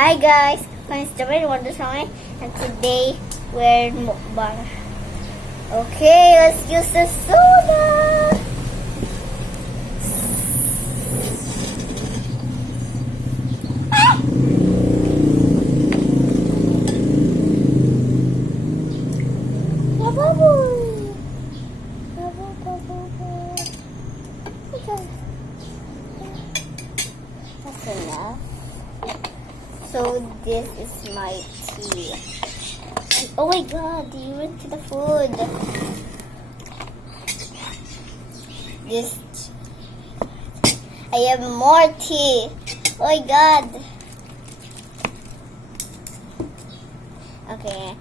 Hi guys, my name is Jamal Wondersong and today we're mukbang. Okay, let's use the soda. Ah! Bubble. Bubble, bubble, bubble. Okay. That's enough. So this is my tea. And, oh my god, you went to the food. This I have more tea. Oh my god. Okay.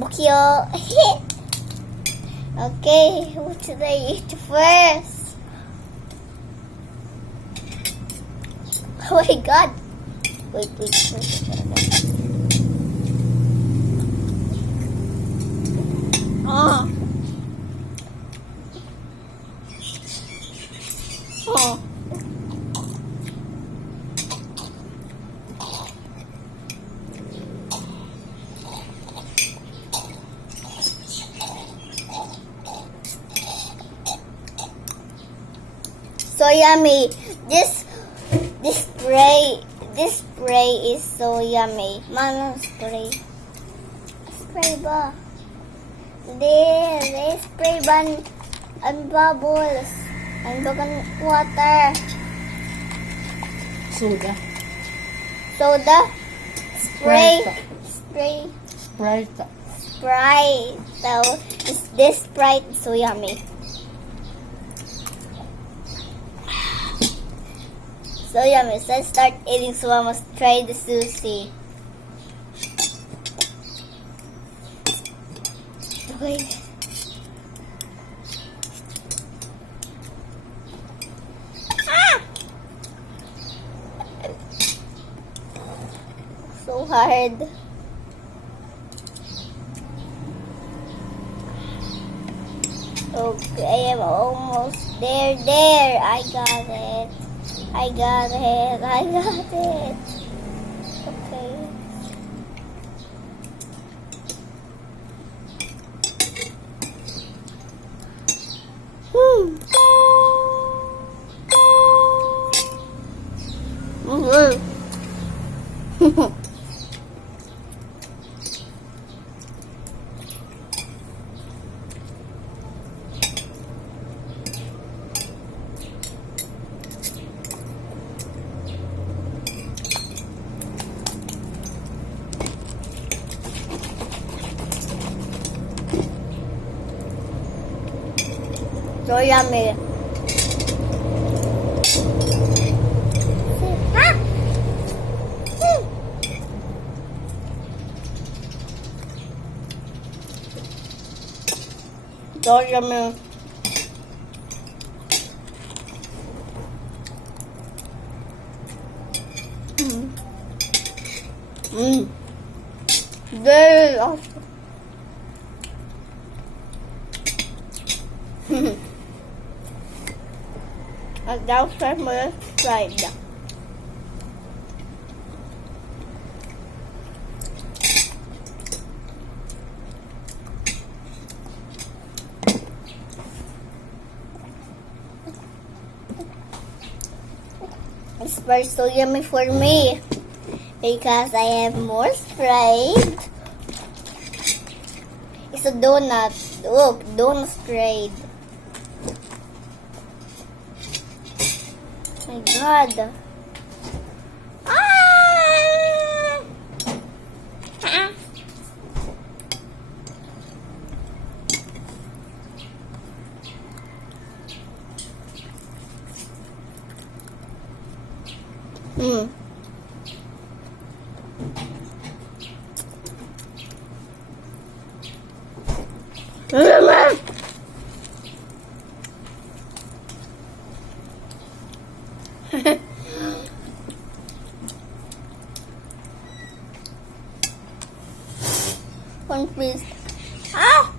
Bukyo. Okay, what should I eat first? Oh my god. Wait. Oh. Oh. So yummy. This spray is so yummy. Manong spray. Spray ba? They spray ban and bubbles and bagan water. Soda. Soda. Spray. Sprite. So this Sprite is so yummy. So yummy. So let's start eating. So I must try the sushi. Okay. Ah! So hard. Okay, I'm almost there. I got it. Okay. So yummy. Ah! So yummy. Very awesome. And that was my fried. It's very so yummy for me because I have more Sprite. It's a donut. Look, donut Sprite. My god. Ah! Ah! One piece. Ah!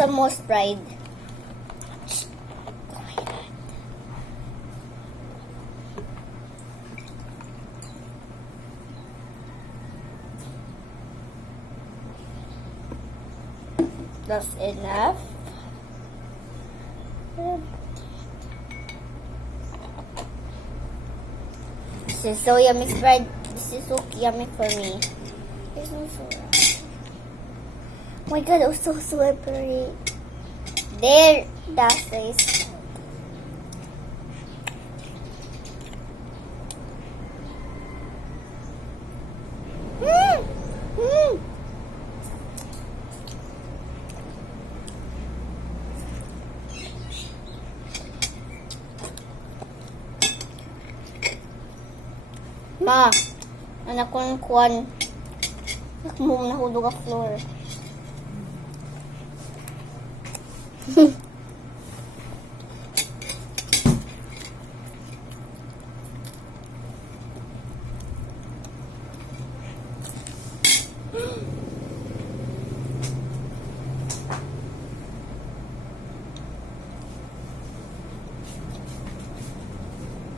some more Sprite. That's enough. This is so yummy, Sprite. This is so yummy for me. There's no soda. Oh my god, it was so slippery. There, that's nice. Mm. Mm. Ma, anak ko ng kuwan. Nakmum na hulog ang floor. Oh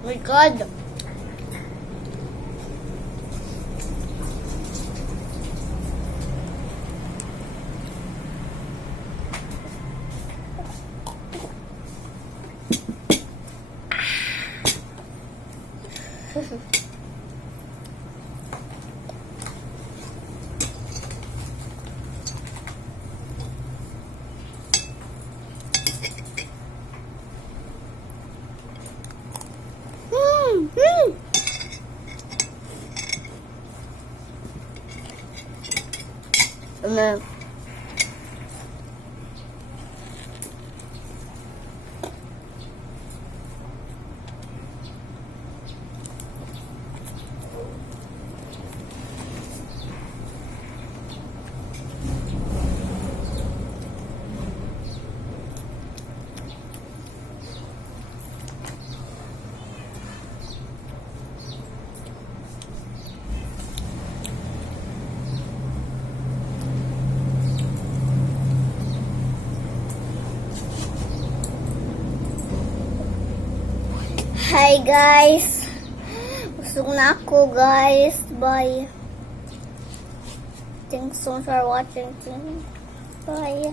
my god. No. Hi guys. Busog na ako guys. Bye. Thanks so much for watching. Bye.